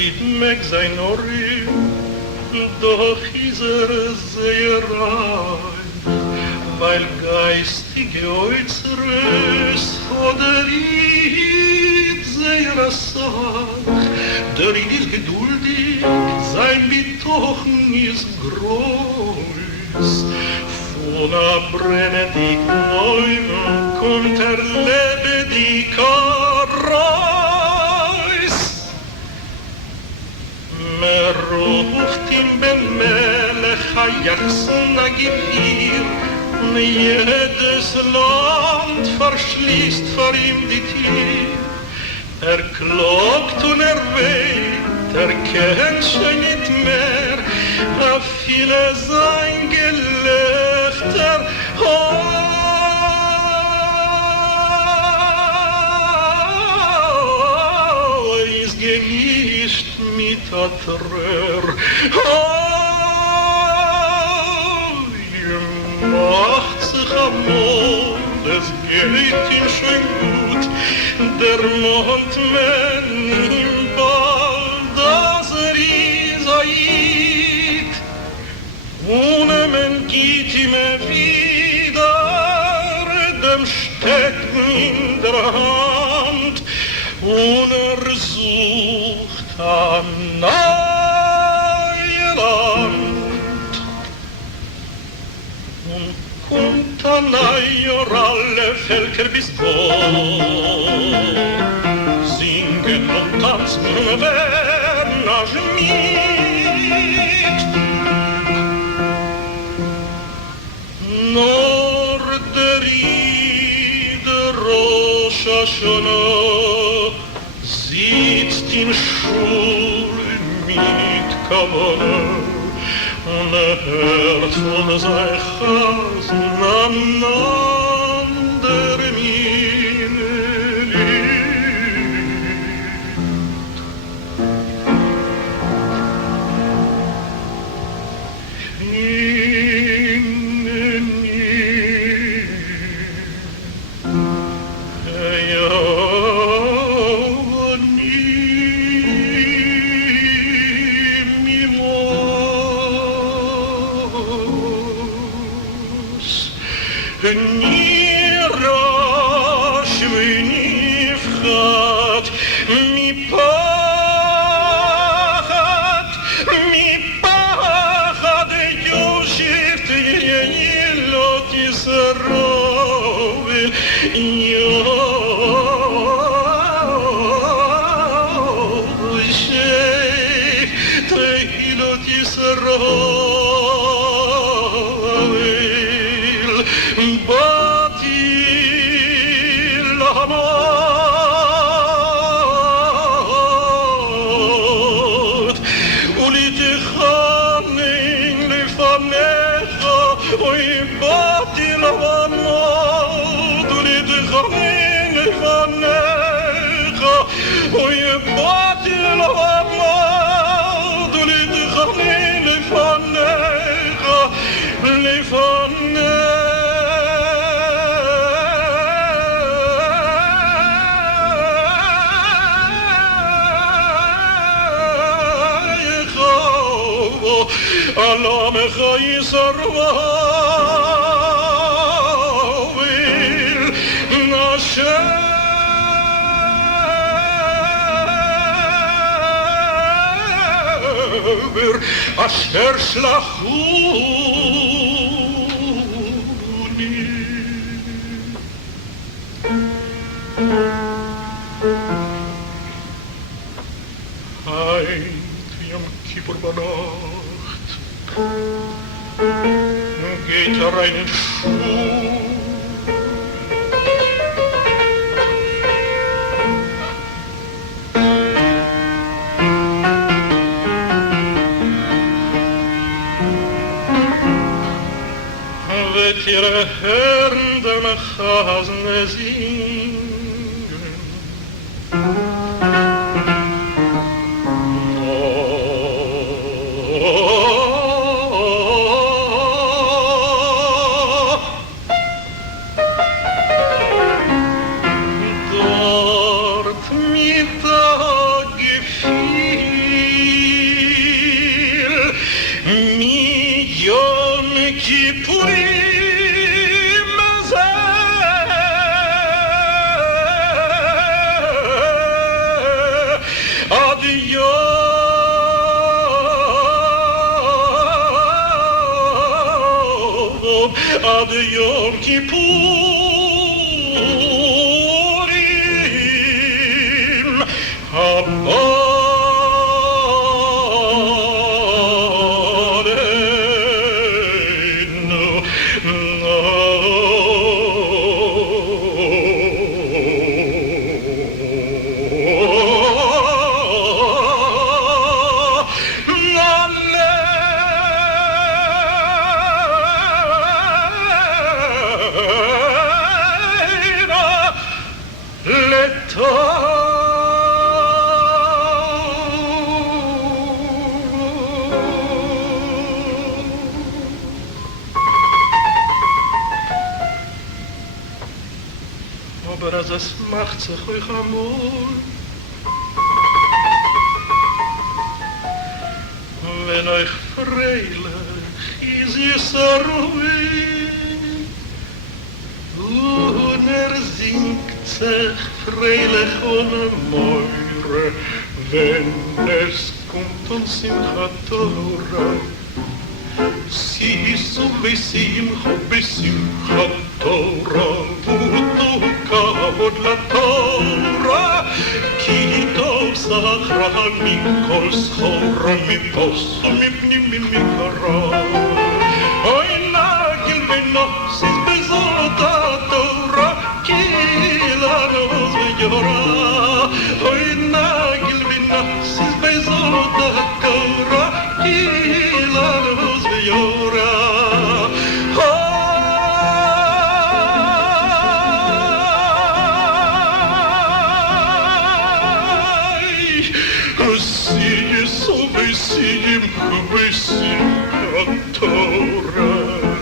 Fried meg sein Ohren, doch ist sehr reich, weil geistige Äußeres vor der Lied sehr sach. Der Lied ist geduldig, sein Betochen ist groß. Von a brennendig Bäumen kommt lebendiger Reis. Mer ruft im Bemelech hayachsen a Gevir, jedes Land verschließt vor ihm die Tür. Klagt und weht, kennt schon nicht mehr, a viele sein Gelächter. Ist gemischt mit der Trauer. Macht sich am Mond, es geht ihm schon gut, der Mond wenn ihm bald das Risaid. Ohne man geht ihm wieder dem Stecken in der Hand und sucht am neuen Land. Und kommt an alle Völker bis dort, singen und tanzen, wer nach mit. Nur der Rieder Rosh Hashanah sitzt in Schul mit Kavana und hört von sein Chasen aneinander meine Asher shlachuni. Heit Yom Kippur Banacht geht rein in Schuh. Ihre Hände nach Hasne singen. Dort mit der Gefühl כיפורים זה עד יום כיפורים Aber als es macht sich euch amol, wenn euch freilich is es ruhig, und singt sich freilich ohne Meure, wenn es kommt und Simchat Torah. Sisu besimcha besimchat Torah, v'utu kavod laTorah, ki tov zachra mikol schora, mipos umipnim mimikara. Oy nagil benosis bezot haTorah, ki lanos v'yora. Oy nagil benosis bezot haTorah, ki lanos v'yora. Besim HaTorah.